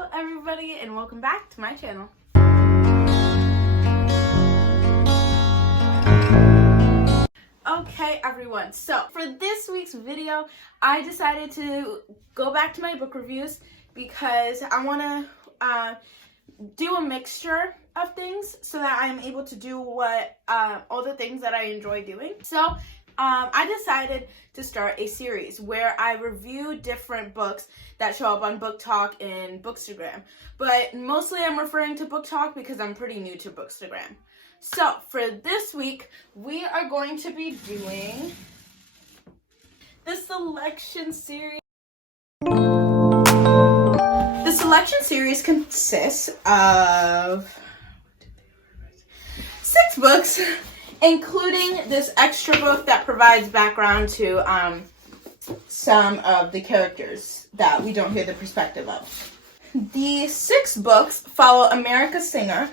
Hello everybody and welcome back to my channel. Okay everyone, so for this week's video I decided to go back to my book reviews because I want to do a mixture of things so that I'm able to do all the things that I enjoy doing. So I decided to start a series where I review different books that show up on Booktok and Bookstagram. But mostly I'm referring to Booktok because I'm pretty new to Bookstagram. So for this week, we are going to be doing the selection series. The selection series consists of 6 books, including this extra book that provides background to some of the characters that we don't hear the perspective of. The 6 books follow America Singer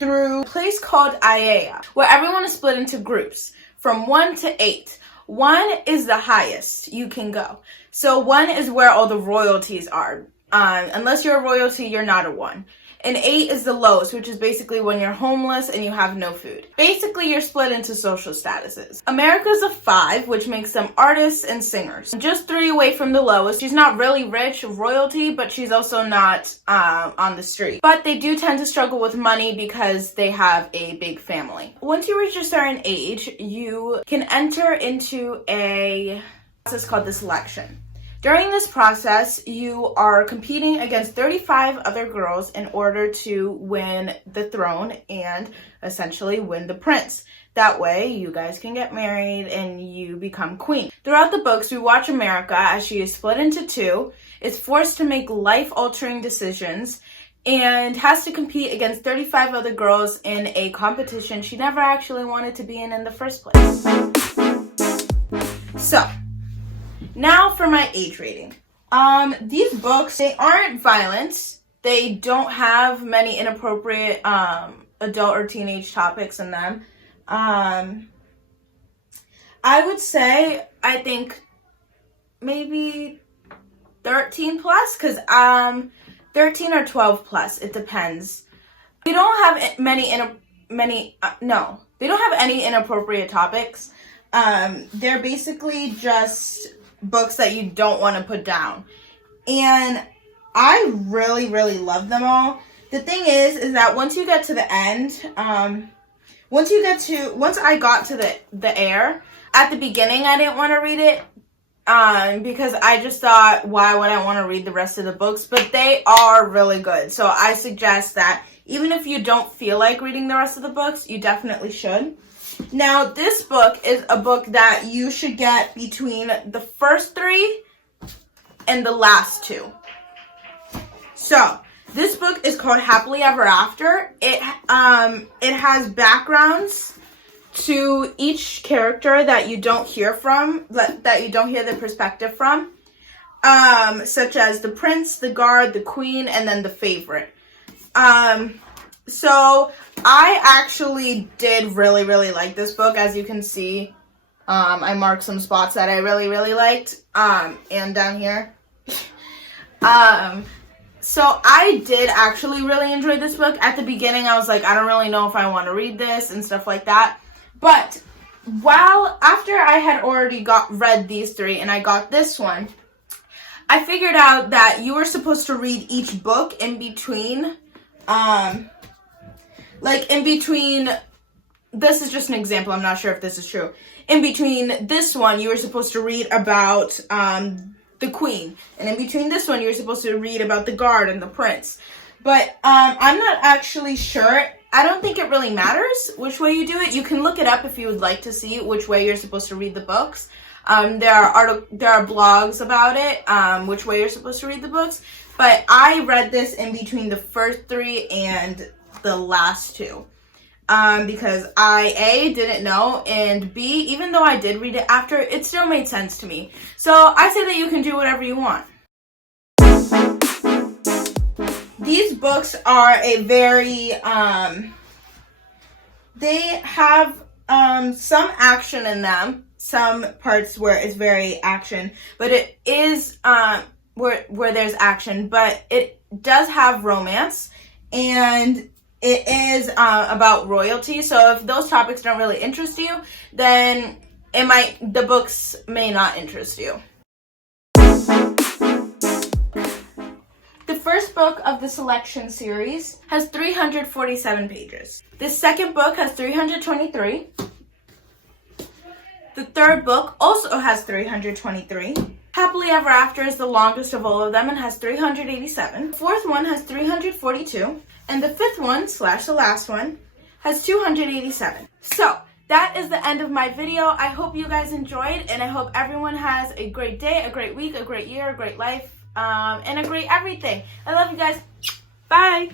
through a place called Iea, where everyone is split into groups from 1 to 8. 1 is the highest you can go. So 1 is where all the royalties are. Unless you're a royalty, you're not a 1. And 8 is the lowest, which is basically when you're homeless and you have no food. Basically, you're split into social statuses. America's a 5, which makes them artists and singers. Just 3 away from the lowest. She's not really rich, royalty, but she's also not on the street. But they do tend to struggle with money because they have a big family. Once you reach a certain age, you can enter into a process called the selection. During this process, you are competing against 35 other girls in order to win the throne and essentially win the prince. That way, you guys can get married and you become queen. Throughout the books, we watch America as she is split into 2, is forced to make life-altering decisions, and has to compete against 35 other girls in a competition she never actually wanted to be in the first place. So, now for my age rating. These books, they aren't violent. They don't have many inappropriate adult or teenage topics in them. I would say, I think they don't have any inappropriate topics. They're basically just books that you don't want to put down. And I really, really love them all. The thing is that once you get to the end, once I got to the air, at the beginning I didn't want to read it, because I just thought, why would I want to read the rest of the books? But they are really good. So I suggest that even if you don't feel like reading the rest of the books, you definitely should. Now, this book is a book that you should get between the first 3 and the last 2. So, this book is called Happily Ever After. It has backgrounds to each character that you don't hear from, that you don't hear the perspective from, such as the prince, the guard, the queen, and then the favorite. So, I actually did really, really like this book. As you can see, I marked some spots that I really, really liked, and down here. So, I did actually really enjoy this book. At the beginning, I was like, I don't really know if I want to read this and stuff like that. But, after I had already read these 3 and I got this one, I figured out that you were supposed to read each book in between, this is just an example, I'm not sure if this is true. In between this one, you were supposed to read about the queen. And in between this one, you were supposed to read about the guard and the prince. But I'm not actually sure. I don't think it really matters which way you do it. You can look it up if you would like to see which way you're supposed to read the books. There are blogs about it, which way you're supposed to read the books. But I read this in between the first 3 and the last 2. Because I, A, didn't know, and B, even though I did read it after, it still made sense to me. So I say that you can do whatever you want. These books are a very, they have some action in them, some parts where it's very action, but it is, where there's action, but does have romance, and it is about royalty. So if those topics don't really interest you, then the books may not interest you. The first book of the selection series has 347 pages. The second book has 323. The third book also has 323. Happily Ever After is the longest of all of them and has 387. The fourth one has 342. And the fifth one, / the last one, has 287. So, that is the end of my video. I hope you guys enjoyed, and I hope everyone has a great day, a great week, a great year, a great life, and a great everything. I love you guys. Bye!